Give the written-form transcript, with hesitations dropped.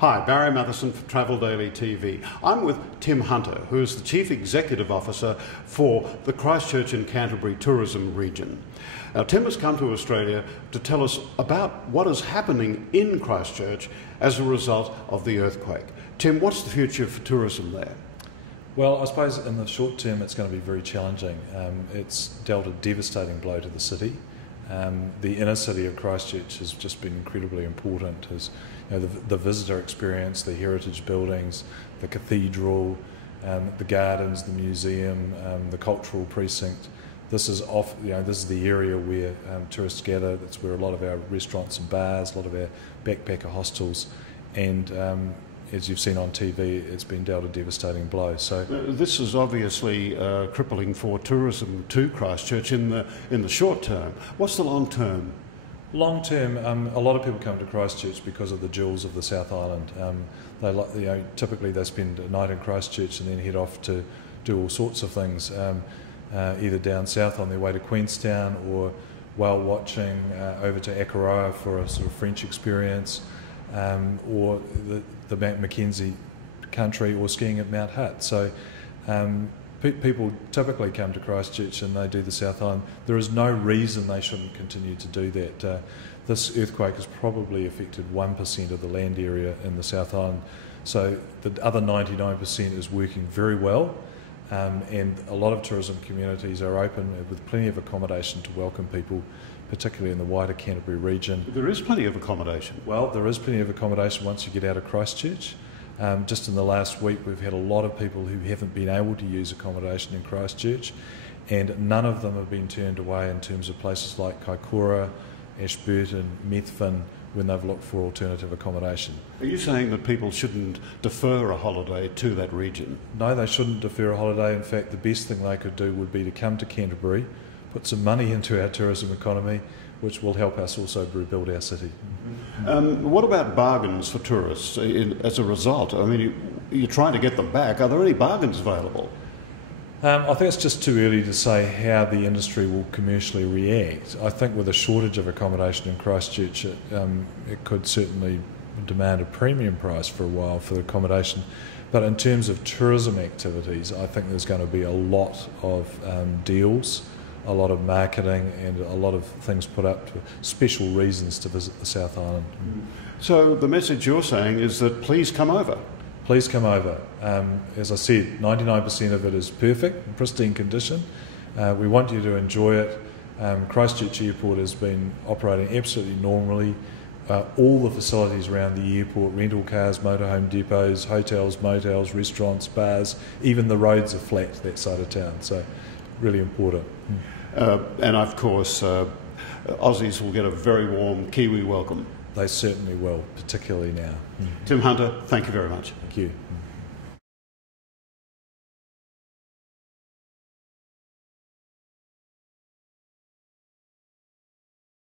Hi, Barry Matheson for Travel Daily TV. I'm with Tim Hunter, who is the Chief Executive Officer for the Christchurch and Canterbury Tourism region. Now, Tim has come to Australia to tell us about what is happening in Christchurch as a result of the earthquake. Tim, what's the future for tourism there? Well, I suppose in the short term it's going to be very challenging. It's dealt a devastating blow to the city. The inner city of Christchurch has just been incredibly important. As you know, the visitor experience, the heritage buildings, the cathedral, the gardens, the museum, the cultural precinct. This is this is the area where tourists gather. That's where a lot of our restaurants and bars, a lot of our backpacker hostels, and as you've seen on TV, it's been dealt a devastating blow. So this is obviously crippling for tourism to Christchurch in the short term. What's the long term? Long term, a lot of people come to Christchurch because of the jewels of the South Island. Typically they spend a night in Christchurch and then head off to do all sorts of things, either down south on their way to Queenstown or whale watching over to Akaroa for a sort of French experience. Or the Mount Mackenzie country, or skiing at Mount Hutt. So people typically come to Christchurch and they do the South Island. There is no reason they shouldn't continue to do that. This earthquake has probably affected 1% of the land area in the South Island. So the other 99% is working very well. And a lot of tourism communities are open with plenty of accommodation to welcome people, particularly in the wider Canterbury region. There is plenty of accommodation. Well, there is plenty of accommodation once you get out of Christchurch. Just in the last week we've had a lot of people who haven't been able to use accommodation in Christchurch, and none of them have been turned away in terms of places like Kaikoura, Ashburton, Methven, when they've looked for alternative accommodation. Are you saying that people shouldn't defer a holiday to that region? No, they shouldn't defer a holiday. In fact, the best thing they could do would be to come to Canterbury, put some money into our tourism economy, which will help us also rebuild our city. What about bargains for tourists as a result? I mean, you're trying to get them back. Are there any bargains available? I think it's just too early to say how the industry will commercially react. I think with a shortage of accommodation in Christchurch, it could certainly demand a premium price for a while for the accommodation. But in terms of tourism activities, I think there's going to be a lot of deals, a lot of marketing, and a lot of things put up for special reasons to visit the South Island. So the message you're saying is that please come over. Please come over. As I said, 99% of it is perfect, pristine condition. We want you to enjoy it. Christchurch Airport has been operating absolutely normally. All the facilities around the airport, rental cars, motorhome depots, hotels, motels, restaurants, bars, even the roads are flat that side of town, so really important. And of course, Aussies will get a very warm Kiwi welcome. They certainly will, particularly now. Tim Hunter, thank you very much. Thank you.